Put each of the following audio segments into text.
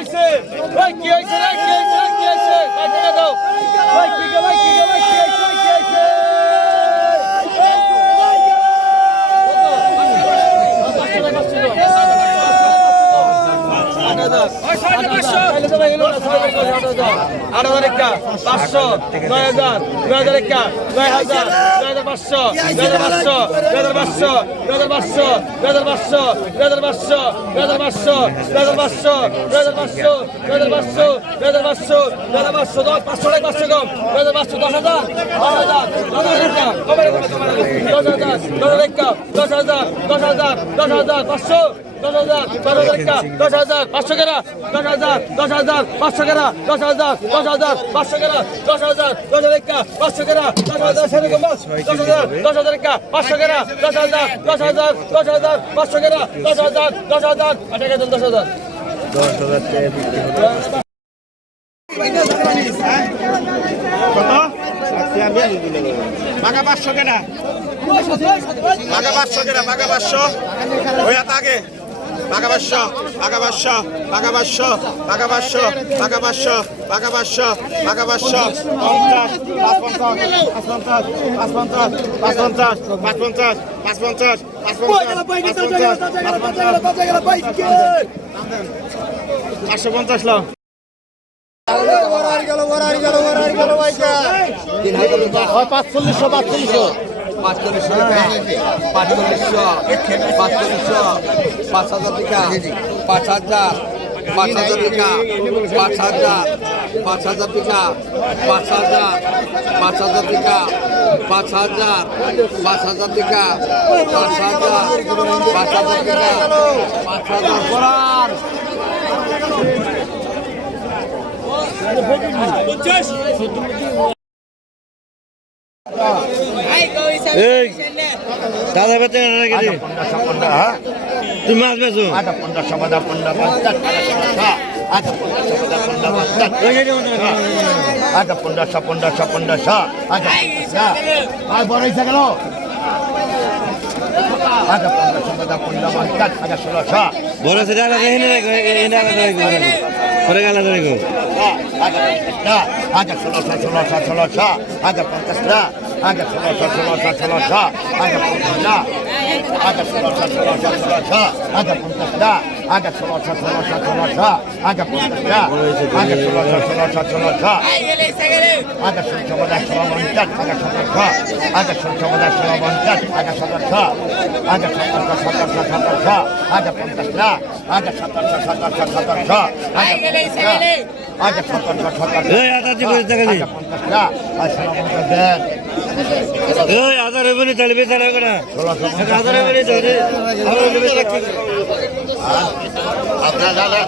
হয়েছে আট হাজার একা পাঁচশো নয় হাজার নয় হাজার একা নয় হাজার নয় হাজার পাঁচশো নয় হাজার পাঁচশো নয় হাজার পাঁচশো নয় হাজার পাঁচশো নয় হাজার পাঁচশো নয় হাজার পাঁচশো নয় হাজার পাঁচশো নয় হাজার পাঁচশো নয় হাজার পাঁচশো নয় হাজার পাঁচশো নয় হাজার পাঁচশো নয় হাজার পাঁচশো দশ পাঁচশো কম নয় হাজার পাঁচশো দশ হাজার হাজার হাজার হাজার হাজার দশ হাজার দশ হাজার দশ হাজার পাঁচশো দশ হাজার দশ হাজার দশ হাজার পাঁচশো কেনা দশ হাজার দশ হাজার পাঁচশো কেনা দশ হাজার দশ হাজার পাঁচশো কেনা দশ হাজার দশ হাজার পাঁচশো কেনা দশ হাজার সেরকম দশ হাজার দশ হাজার পাঁচশো কেনা দশ হাজার দশ হাজার দশ হাজার পাঁচশো কেনা দশ হাজার দশ হাজার টাকা দেন দশ হাজার বাঘা পাঁচশো কেনা পাঁচশো কেনা পাঁচশো ওই হাত আগে টাকা পাঁচশো টাকা পাঁচশো টাকা পাঁচশো টাকা পাঁচশো টাকা পাঁচশো টাকা পাঁচশো টাকা পাঁচশো পঞ্চাশ পাঁচ পঞ্চাশ পাঁচ পঞ্চাশ পাঁচ পঞ্চাশ পাঁচ পঞ্চাশ পাঁচ পঞ্চাশ পাঁচশো পঞ্চাশ লো পাঁচচল্লিশশো পাঁচচল্লিশশো পাঁচচল্লিশশো পাঁচচল্লিশশো পাঁচচল্লিশশো পাঁচ হাজার টাকা। পাঁচ হাজার পাঁচ হাজার টাকা পাঁচ হাজার পাঁচ হাজার টাকা পাঁচ হাজার পাঁচ হাজার টাকা পাঁচ হাজার পাঁচ হাজার টাকা পাঁচ হাজার পাঁচ হাজার টাকা পাঁচ হাজার করার দাদা বেচে তুমি মাছ বেছো আটা পনেরো সবাদা পনেরো আটা পনেরোশো পনেরোশো পনেরোশো আটা বড় ইচ্ছা গেল আটা পনেরোশো পনেরো পনেরো বড় সেটা করে গেল দেখো আগে ষোলোশো ষোলোশো ষোলোশো আগে পঞ্চাশটা আগে ষোলোশো ষোলোশো ষোলোশো আগে পঞ্চাশটা aga sorosa sorosa sorosa aga puntasda aga sorosa sorosa sorosa aga puntasda aga sorosa sorosa sorosa aga sorosa sorosa aga sorosa aga sorosa sorosa aga sorosa aga sorosa sorosa sorosa aga puntasda aga sorosa sorosa sorosa aga puntasda আচ্ছা সরকার সরকার এই আদা জি করে না।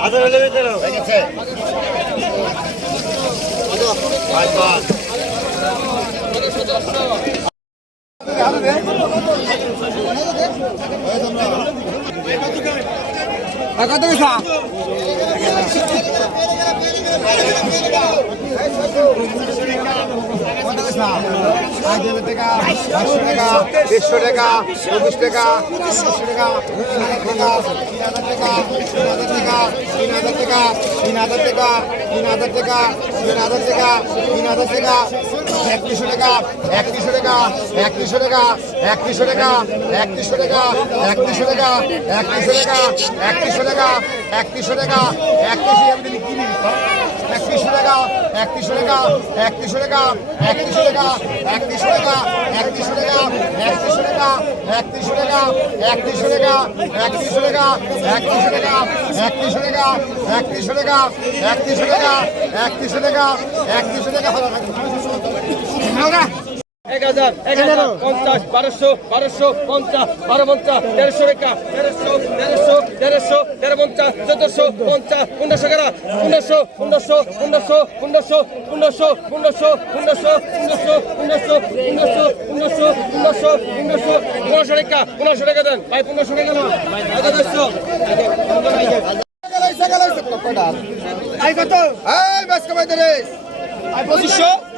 আদা রেবনি ধরে একশো টাকা দেড়শো টাকা চব্বিশ টাকা তিনশো টাকা তিন হাজার টাকা তিন হাজার টাকা তিন হাজার টাকা তিন হাজার টাকা তিন হাজার টাকা তিন হাজার টাকা তিন হাজার টাকা একত্রিশশো টাকা একত্রিশশো টাকা একত্রিশশো টাকা একত্রিশশো টাকা একত্রিশশো টাকা একত্রিশশো টাকা একত্রিশশো টাকা একত্রিশশো টাকা একত্রিশশো টাকা একত্রিশশো টাকা একত্রিশশো টাকা একত্রিশশো টাকা একত্রিশশো টাকা একত্রিশশো টাকা একত্রিশশো টাকা একত্রিশশো টাকা একত্রিশশো টাকা একত্রিশশো টাকা একত্রিশশো টাকা একত্রিশশো টাকা একত্রিশশো টাকা একত্রিশশো টাকা একত্রিশশো টাকা একত্রিশশো টাকা একত্রিশশো টাকা ভালো থাকবে এক হাজার এক হাজার পঞ্চাশ বারোশো বারোশো পঞ্চাশ বারো পঞ্চাশ তেরোশো রেখা তেরোশো তেরোশো তেরোশো তেরো পঞ্চাশ চোদ্দশো পঞ্চাশ পনেরোশো কেনা পনেরোশো পনেরোশো পনেরোশো পনেরোশো পনেরোশো পনেরোশো পনেরোশো পনেরোশো পনেরোশো পনেরোশো পনেরোশো পনেরোশো পনেরোশো পনেরোশো রেখা পনেরোশো টাকা দেন ভাই পনেরোশো দেন এগারোশো আই কত এই বাস কমাই দে রে আই পঁচিশশো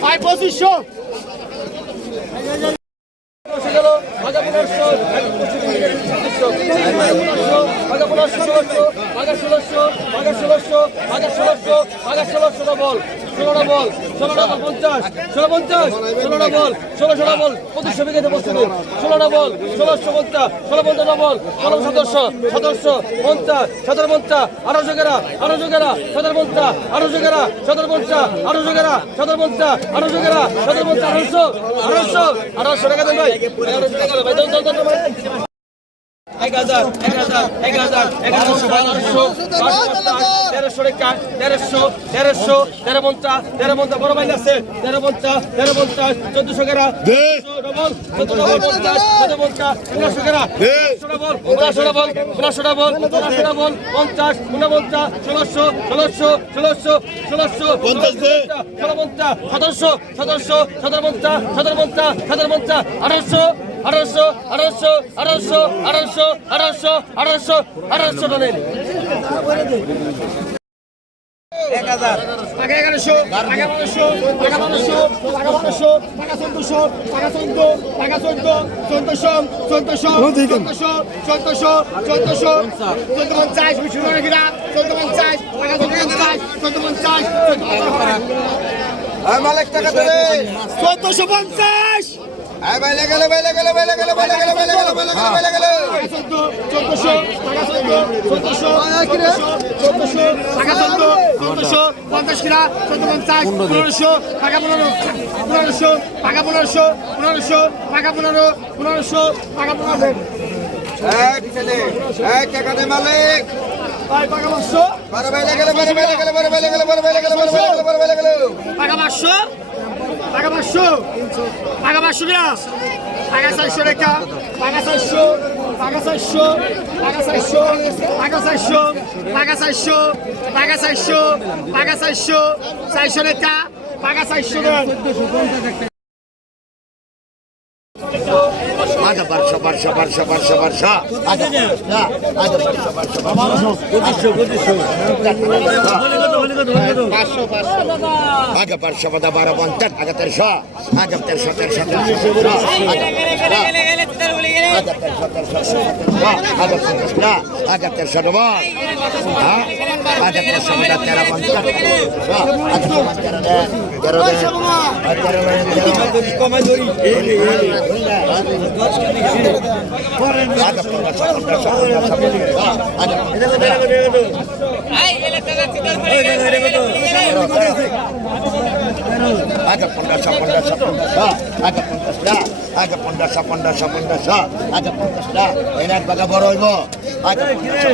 Vai, posição! বল, ষোলোটা বল ষোলোটা বল, পঞ্চাশ, ষোলো পঞ্চাশ, ষোলোটা বল, ষোলো ষোলো বল পঁচিশশো বিঘেতে বসতে ষোলোটা বল ষোলোশো পঞ্চাশ, ষোলো পঞ্চাশ বল ষোলো সদস্য সদস্য পঞ্চাশ, সতেরো পঞ্চাশ, আঠারোশো গেরা আঠারোশো গেরা সতেরো পঞ্চাশ, আঠারোশো গেরা সতেরো পঞ্চাশ, আঠারোশো গেরা সতেরো পঞ্চাশ, আঠারোশো গেরা সতেরো পঞ্চাশ, আঠারোশো আঠারোশো আঠারোশো টাকা দেন ভাই। এক হাজার এক হাজার এক হাজার এগারোশো বারোশো তেরোশো রেখা তেরোশো তেরোশো তেরো পঞ্চাশ তেরো পঞ্চাশ বড় বাইক আছে তেরো পঞ্চাশ তেরো পঞ্চাশ চোদ্দশো গেরা ডবল চোদ্দ ডবল পঞ্চাশ চোদ্দ পঞ্চাশ পনেরোশো গেরা ডবল পনেরোশো ডবল পনেরোশো ডবল ডবল পঞ্চাশ ঊনপঞ্চাশ ষোলোশো ষোলোশো ষোলোশো ষোলোশো পঞ্চাশ ষোলো পঞ্চাশ সতেরোশো সতেরোশো সতেরো পঞ্চাশ সতেরো পঞ্চাশ সতেরো পঞ্চাশ আঠারোশো আঠারোশো আঠারোশো আঠারোশো আঠারোশো আঠারোশো আঠারোশো টানেন টাকা এগারোশো টাকা বারোশো টাকা বারোশো টাকা বারোশো টাকা চোদ্দশো টাকা চোদ্দ টাকা চোদ্দ চোদ্দশো চোদ্দশো চোদ্দশো চোদ্দশো চোদ্দশো চোদ্দ পঞ্চাশ চোদ্দ টাকা চোদ্দ চোদ্দ চোদ্দশো পঞ্চাশ। পঞ্চাশ কিনা চোদ্দ পঞ্চাশ পনেরোশো টাকা পনেরো পনেরোশো টাকা পনেরোশো পনেরোশো টাকা পনেরো পনেরোশো টাকা পনেরো এই ছেলে এই টাকা দে মালিক টাকা পাঁচশো টাকা পাঁচশো টাকা পাঁচশো কিনা টাকা চারশো রেখা টাকা চারশো টাকা চারশো টাকা চারশো টাকা চারশো টাকা চারশো টাকা চারশো টাকা চারশো চারশো রেখা টাকা চারশো দেন। আগে বারশো বারশো বারশো বারশো বারশো পঞ্চাশটা আগে বারশো বারশো বারশো বলি কত আগে পাঁচশো বাদা বারো পঞ্চাশ আগে তেরোশো আগে তেরোশো তেরোশো তেরোশো আচ্ছা পঞ্চাশ পঞ্চাশ পঞ্চাশ আচ্ছা পঞ্চাশ আজ পঞ্চাশা পঞ্চাশা পঞ্চাশা আজ পঞ্চাশটা। এনার টাকা বড় হইব। আজ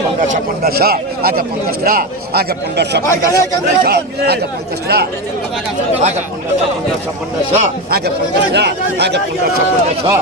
পঞ্চাশা পঞ্চাশা আজ পঞ্চাশটা। আজ পঞ্চাশা পঞ্চাশা পঞ্চাশা আজ পঞ্চাশটা। আজ পঞ্চাশা পঞ্চাশা পঞ্চাশা আজ পঞ্চাশটা। আজ পঞ্চাশা পঞ্চাশা